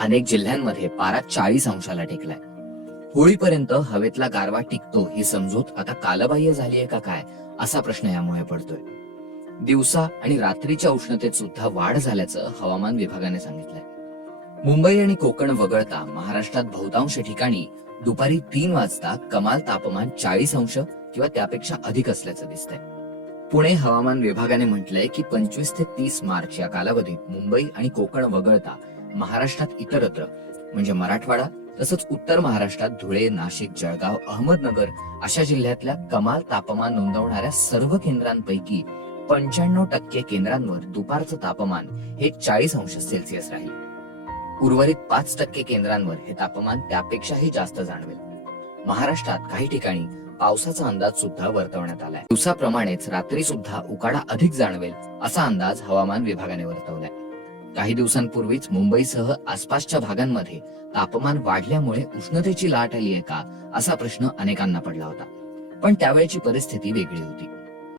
अनेक जिल्ह्यांमध्ये पारा चाळीस अंशाला टेकलाय. होळीपर्यंत हवेतला गारवा टिकतो ही समजूत आता कालबाह्य झालीय का काय असा प्रश्न यामुळे पडतोय. दिवसा आणि रात्रीच्या उष्णतेत सुद्धा वाढ झाल्याचं हवामान विभागाने सांगितलंय. मुंबई आणि कोकण वगळता महाराष्ट्रात बहुतांश ठिकाणी दुपारी तीन वाजता कमाल तापमान चाळीस अंश किंवा त्यापेक्षा अधिक असल्याचं दिसतंय. पुणे हवामान विभागाने म्हटलंय की पंचवीस ते तीस मार्च या कालावधीत मुंबई आणि कोकण वगळता महाराष्ट्रात इतरत्र म्हणजे मराठवाडा तसंच उत्तर महाराष्ट्रात धुळे नाशिक जळगाव अहमदनगर अशा जिल्ह्यातल्या कमाल तापमान नोंदवणाऱ्या सर्व केंद्रांपैकी पंच्याण्णव टक्के केंद्रांवर दुपारचं तापमान हे चाळीस अंश सेल्सिअस राहील. उर्वरित पाच टक्के केंद्रांवर हे तापमान त्यापेक्षाही जास्त जाणवेल. महाराष्ट्रात काही ठिकाणी पावसाचा अंदाज सुद्धा वर्तवण्यात आलाय. दिवसाप्रमाणेच रात्री सुद्धा उकाडा अधिक जाणवेल असा अंदाज हवामान विभागाने वर्तवलाय. काही दिवसांपूर्वीच मुंबईसह आसपासच्या भागांमध्ये तापमान वाढल्यामुळे उष्णतेची लाट आली आहे का असा प्रश्न अनेकांना पडला होता. पण त्यावेळची परिस्थिती वेगळी होती.